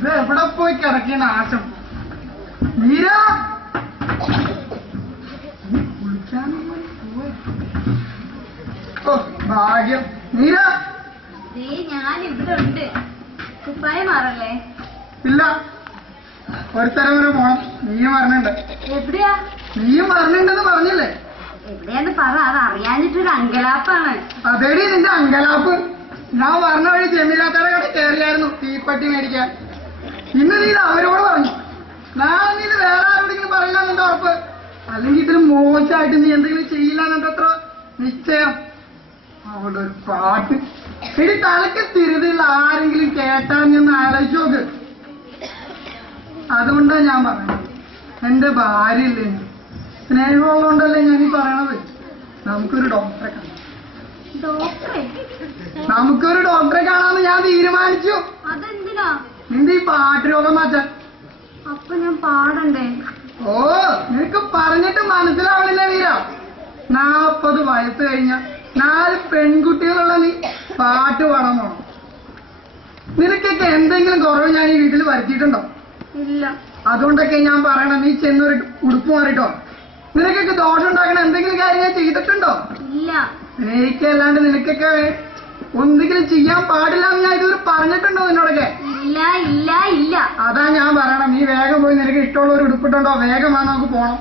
ഇത് എവിടെ പോയി കിടക്കിയ നാശം. മീര ഭാഗ്യം. മീര ഞാൻ ഇവിടെ ഉണ്ട്. കുപ്പായ മാറല്ലേ? ഇല്ല, ഒരുത്തരം വരെ പോണം. നീയും പറഞ്ഞിട്ടുണ്ട്. എവിടെയാ? നീയും പറഞ്ഞിട്ടുണ്ടെന്ന് പറഞ്ഞില്ലേ? എവിടെയാന്ന് പറ. അത് അറിയാഞ്ഞിട്ടൊരു അങ്കലാപ്പാണ്. അതേടി നിന്റെ അങ്കലാപ്പ്. ഞാൻ പറഞ്ഞ വഴി ജമീലാത്തയുടെ കട കയറിയായിരുന്നു തീപ്പട്ടി മേടിക്കാൻ. ഇന്ന് നീ അവരോട് പറഞ്ഞു. ഞാൻ ഇത് വേറെ ആരോടെങ്കിലും പറയില്ല എന്നെ ഉറപ്പ്. അല്ലെങ്കിൽ ഇതിൽ മോശമായിട്ട് നീ എന്തെങ്കിലും ചെയ്യില്ല എന്നെത്ര നിശ്ചയം. അവിടെ ഒരു പാട്ട് ഇനി തലക്ക് തിരുതിയുള്ള ആരെങ്കിലും കേട്ടാൽ നീ ഒന്ന് ആലോചിച്ച് നോക്ക്. അതുകൊണ്ടാ ഞാൻ പറഞ്ഞത്. എന്റെ ഭാര്യ ഇല്ലേ, സ്നേഹമുള്ളതുകൊണ്ടല്ലേ ഞാനീ പറയണത്. നമുക്കൊരു ഡോക്ടറെ കാണാം. നമുക്കൊരു ഡോക്ടറെ കാണാമെന്ന് ഞാൻ തീരുമാനിച്ചു. അതെന്തിനാ? നിന്റെ ഈ പാട്ട് രോഗം മാറ്റാൻ. അപ്പൊ ഞാൻ പാടണ്ടേ? ഓ, നിനക്ക് പറഞ്ഞിട്ട് മനസ്സിലാവണില്ല വീര. 40 വയസ്സ് കഴിഞ്ഞ 4 പെൺകുട്ടികളുള്ള നീ പാട്ട് പാടാൻ പോണം. നിനക്കൊക്കെ എന്തെങ്കിലും കുറവ് ഞാൻ ഈ വീട്ടിൽ വരുത്തിയിട്ടുണ്ടോ? ഇല്ല. അതുകൊണ്ടൊക്കെ ഞാൻ പറയണം, നീ ചെന്നൊരു ഉടുപ്പ് മാറിട്ടോ. നിനക്കൊക്കെ ദോഷം ഉണ്ടാക്കണ എന്തെങ്കിലും കാര്യം ഞാൻ ചെയ്തിട്ടുണ്ടോ? ഇല്ല. സ്നേഹിക്കല്ലാണ്ട് നിനക്കൊക്കെ എന്തെങ്കിലും ചെയ്യാൻ പാടില്ല എന്ന് ഞാൻ ഇതുവരെ പറഞ്ഞിട്ടുണ്ടോ നിന്നോടൊക്കെ? ഇല്ല ഇല്ല ഇല്ല. അതാ ഞാൻ പറയണം, നീ വേഗം പോയി നിനക്ക് ഇഷ്ടമുള്ള ഒരു ഉടുപ്പിട്ടുണ്ടോ, വേഗം വാ, നമുക്ക് പോണം.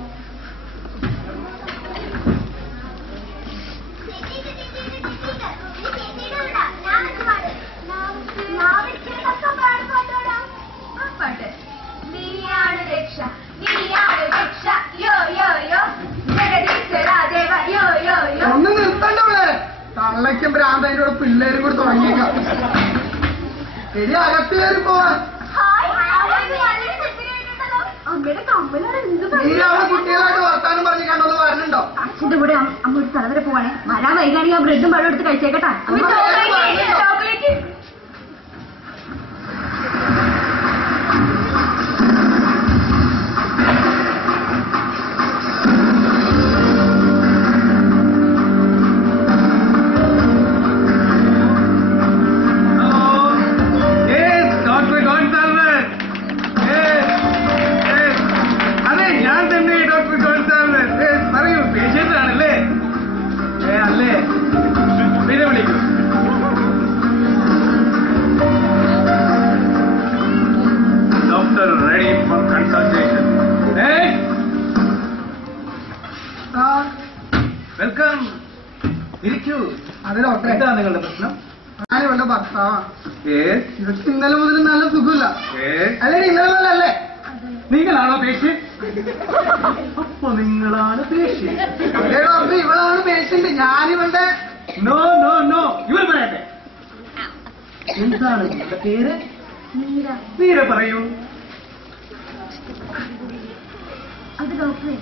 ഒന്ന് നിർത്തണ്ടേ, തള്ളയ്ക്കും ഭ്രാന്തതിന്റെ കൂടെ പിള്ളേരും കൂടെ തുടങ്ങിയേക്കാം. ശരി, അകത്ത് കയറി പോവാൻ. നീ അവിടെ കുട്ടികളായിട്ട് വർത്താനം പറഞ്ഞു കണ്ടോന്ന് പറഞ്ഞിട്ടുണ്ടോ? അച്ഛന്റെ കൂടെ അമ്മ ഒരു സ്ഥലം വരെ പോവാണേ. വരാൻ വൈകാണെങ്കിൽ ആ ബ്രെഡും പഴം എടുത്ത് കഴിച്ചേക്കട്ടാ. വെൽക്കം, ഇരിക്കൂ. അത് ഡോക്ടറെ, എന്താ നിങ്ങളുടെ പ്രശ്നം? ഞാനിവിടെ ഭർത്താവാണ്. ഇതൊക്കെ ഇന്നലെ മുതൽ നല്ല സുഖമില്ല. അല്ലേ, ഇന്നലെ മുതൽ അല്ലേ? നിങ്ങളാണോ പേഷ്യന്റ്? അപ്പൊ നിങ്ങളാണ് പേഷ്യന്റ്. അല്ലേ ഡോക്ടർ, ഇവളാണ് പേഷ്യന്റ്, ഞാനിവളുടെ. നോ നോ നോ, ഇവർ പറയട്ടെ. എന്താണ് നിങ്ങളുടെ പേര്? മീര. പറയൂ. അത് ഡോക്ടറെ,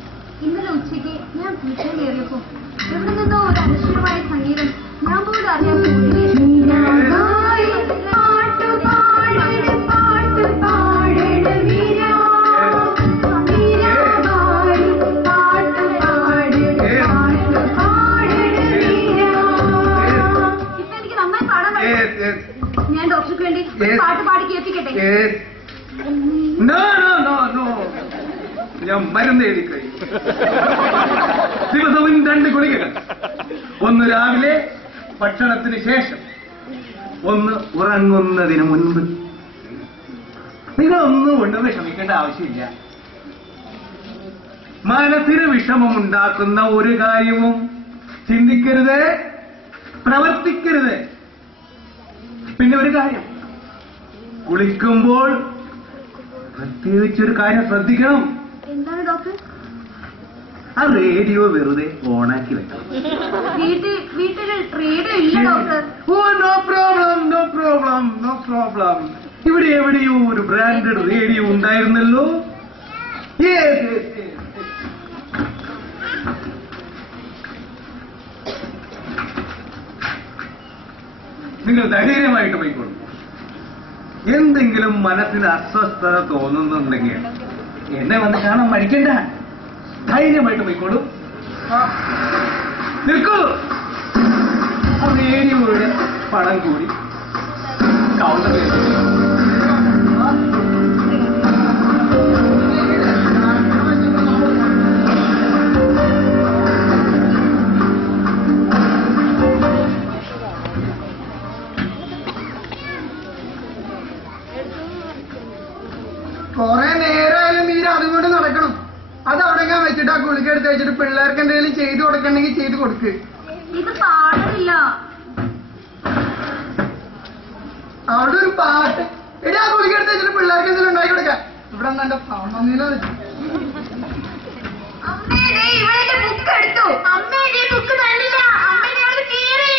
ഇന്നലെ ഉച്ചയ്ക്ക് ഞാൻ കുളിക്കാൻ കയറിയപ്പോ എവിടെ നിന്നോ ഒരു അനശ്വരമായ സംഗീതം ഞാൻ പോലും അറിയാൻ ഇപ്പൊ എനിക്ക് നന്നായി പാടാൻ കഴിയും. ഞാൻ ഡോക്ടർക്ക് വേണ്ടി പാട്ട് പാടി കേൾപ്പിക്കട്ടെ? ഞാൻ മരുന്ന് എഴുതി കഴിയും. ദിവസവും 2 ഗുളികകൾ. ഒന്ന് രാവിലെ ഭക്ഷണത്തിന് ശേഷം, ഒന്ന് ഉറങ്ങുന്നതിന് മുൻപ്. നിങ്ങളൊന്നും കൊണ്ട് വിഷമിക്കേണ്ട ആവശ്യമില്ല. മനസ്സിന് വിഷമമുണ്ടാക്കുന്ന ഒരു കാര്യവും ചിന്തിക്കരുത്, പ്രവർത്തിക്കരുത്. പിന്നെ ഒരു കാര്യം, കുളിക്കുമ്പോൾ പ്രത്യേകിച്ചൊരു കാര്യം ശ്രദ്ധിക്കണം. എന്താണ് ഡോക്ടർ? ആ റേഡിയോ വെറുതെ ഓണാക്കി വെക്കണം. വീട്ടിൽ റേഡിയോ ഇല്ല doctor. Oh, no problem, no problem, no problem. ഇവിടെ എവിടെയോ ഒരു ബ്രാൻഡഡ് റേഡിയോ ഉണ്ടായിരുന്നല്ലോ. നിങ്ങൾ ധൈര്യമായിട്ട് പോയിക്കോളൂ. എന്തെങ്കിലും മനസ്സിന് അസ്വസ്ഥത തോന്നുന്നുണ്ടെങ്കിൽ എന്നെ വന്ന് കാണാൻ മടിക്കണ്ട. ധൈര്യമായിട്ട് പോയിക്കോളൂ. നിൽക്കൂ. ആ റേഡിയോയുടെ പണം കൂടി കൗണ്ടർ പിള്ളേർക്ക് എന്തെങ്കിലും ചെയ്തു കൊടുക്കണ്ടെങ്കിൽ ചെയ്ത് കൊടുക്ക്. ഇത് പാടില്ല. അവിടെ ഒരു പാട്ട് എടി ആ കുളിക്കെടുത്ത് വെച്ചിട്ട് പിള്ളേർക്ക് എന്തെങ്കിലും ഉണ്ടാക്കി കൊടുക്കാം. ഇവിടെ എന്നെ പാമ്പന്നിനെ വെച്ചു. ബുക്ക് എടുത്തു. അമ്മയുടെ ബുക്ക് കണ്ടില്ല. അമ്മേനോട് കീറി.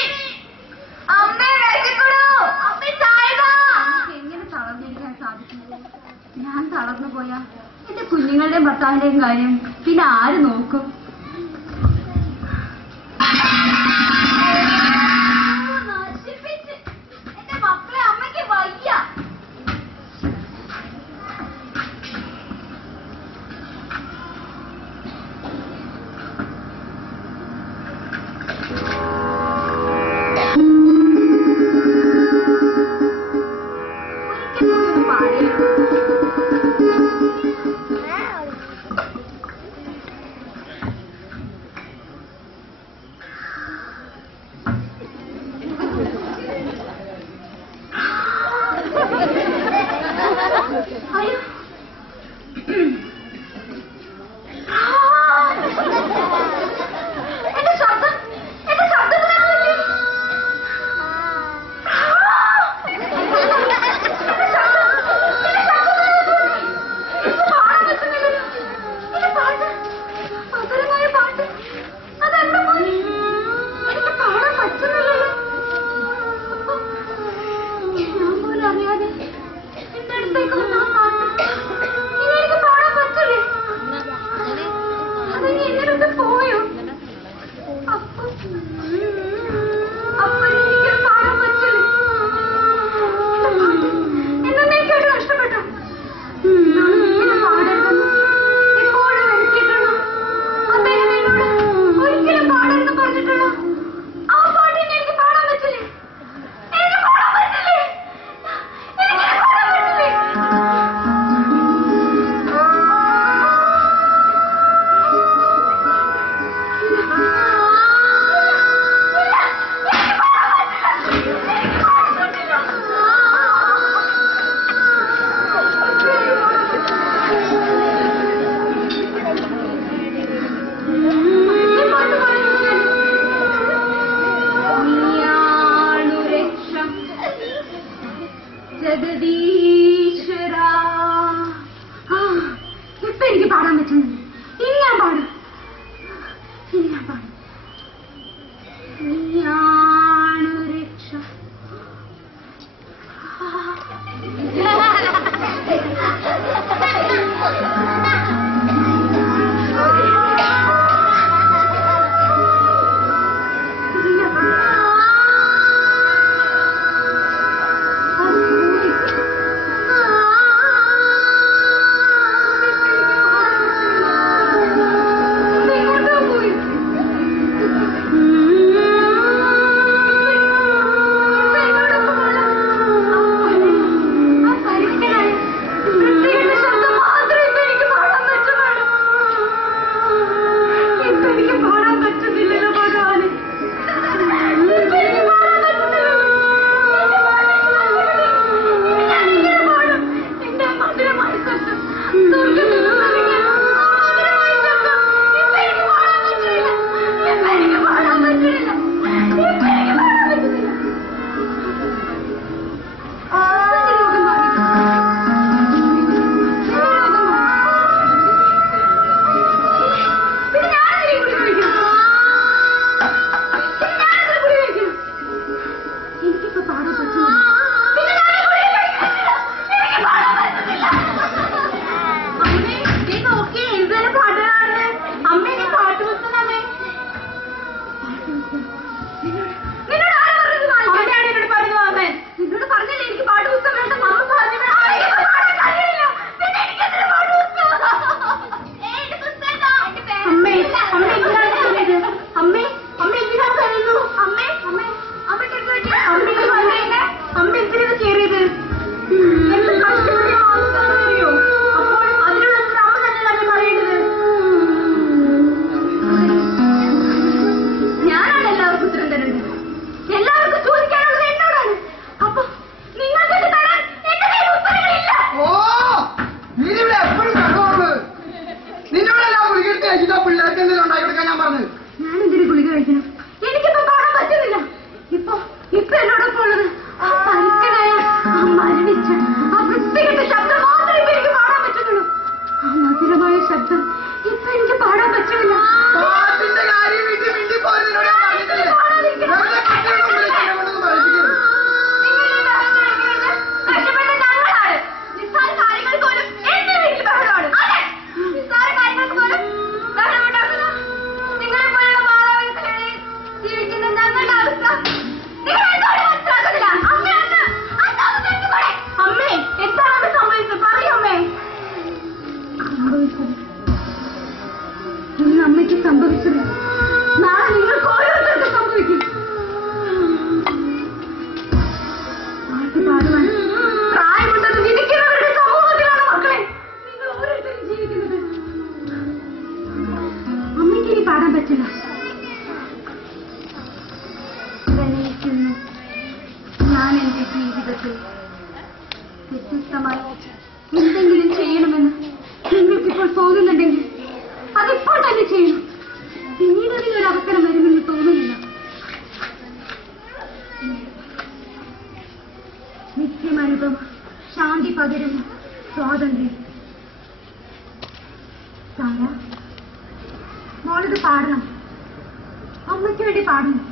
അമ്മേ വെച്ചിട്ടുള്ളൂ. എങ്ങനെ തളർന്നിരിക്കാൻ സാധിക്കുന്നത്? ഞാൻ തളർന്നു പോയാ എന്റെ കുഞ്ഞുങ്ങളുടെയും ഭർത്താവിന്റെയും കാര്യം പിന്നെ ആര് നോക്കും? എന്റെ മക്കളെ അമ്മയ്ക്ക് വയ്യ. ഇപ്പൊ എനിക്ക് പാടാൻ പറ്റുന്നില്ല. ഇനി ഞാൻ പാടും. നീയാണു രക്ഷ. ജീവിതത്തിൽ വ്യത്യസ്തമായി എന്തെങ്കിലും ചെയ്യണമെന്ന് നിങ്ങൾക്കിപ്പോൾ തോന്നുന്നുണ്ടെങ്കിൽ അതിപ്പോൾ തന്നെ ചെയ്യണം. പിന്നീട് അതിനൊരു അവസരം വരുമെന്ന് തോന്നുന്നില്ല. നിത്യമനുഭവം ശാന്തി പകരുന്ന സ്വാതന്ത്ര്യം. സാറാ, മോളിത് പാടണം. അമ്മയ്ക്ക് വേണ്ടി പാടണം.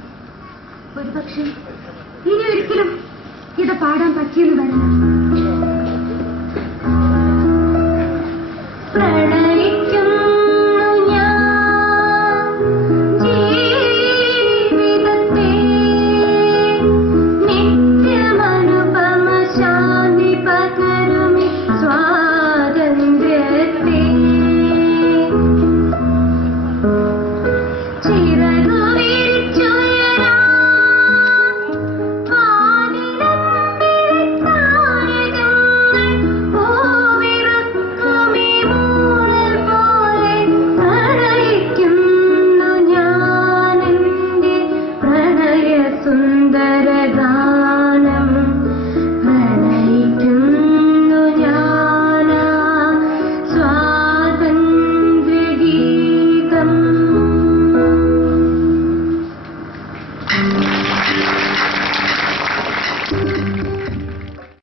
ഒരു പക്ഷേ ഇനി ഒരിക്കലും ഇത് പാടാൻ പറ്റിയെന്ന് വരില്ല. സുന്ദരഗാ